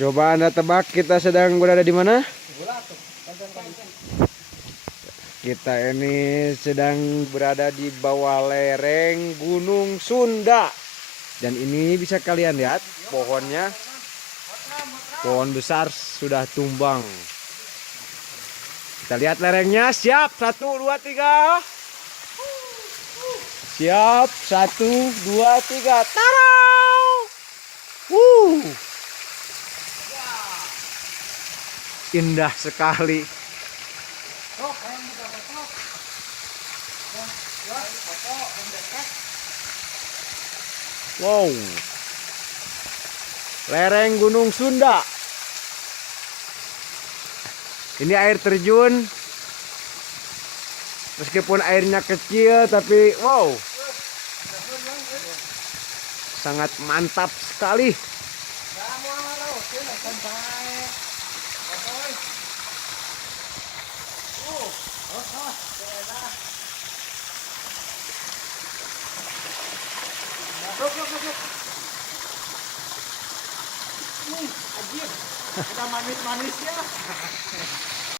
Coba Anda tebak kita sedang berada di mana? Kita ini sedang berada di bawah lereng Gunung Sunda. Dan ini bisa kalian lihat pohonnya. Pohon besar sudah tumbang. Kita lihat lerengnya. Siap, 1, 2, 3. Siap, 1, 2, 3. Tarau! Indah sekali. Wow. Lereng Gunung Sunda. Ini air terjun. Meskipun airnya kecil tapi wow. Sangat mantap sekali. Ada manis-manisnya.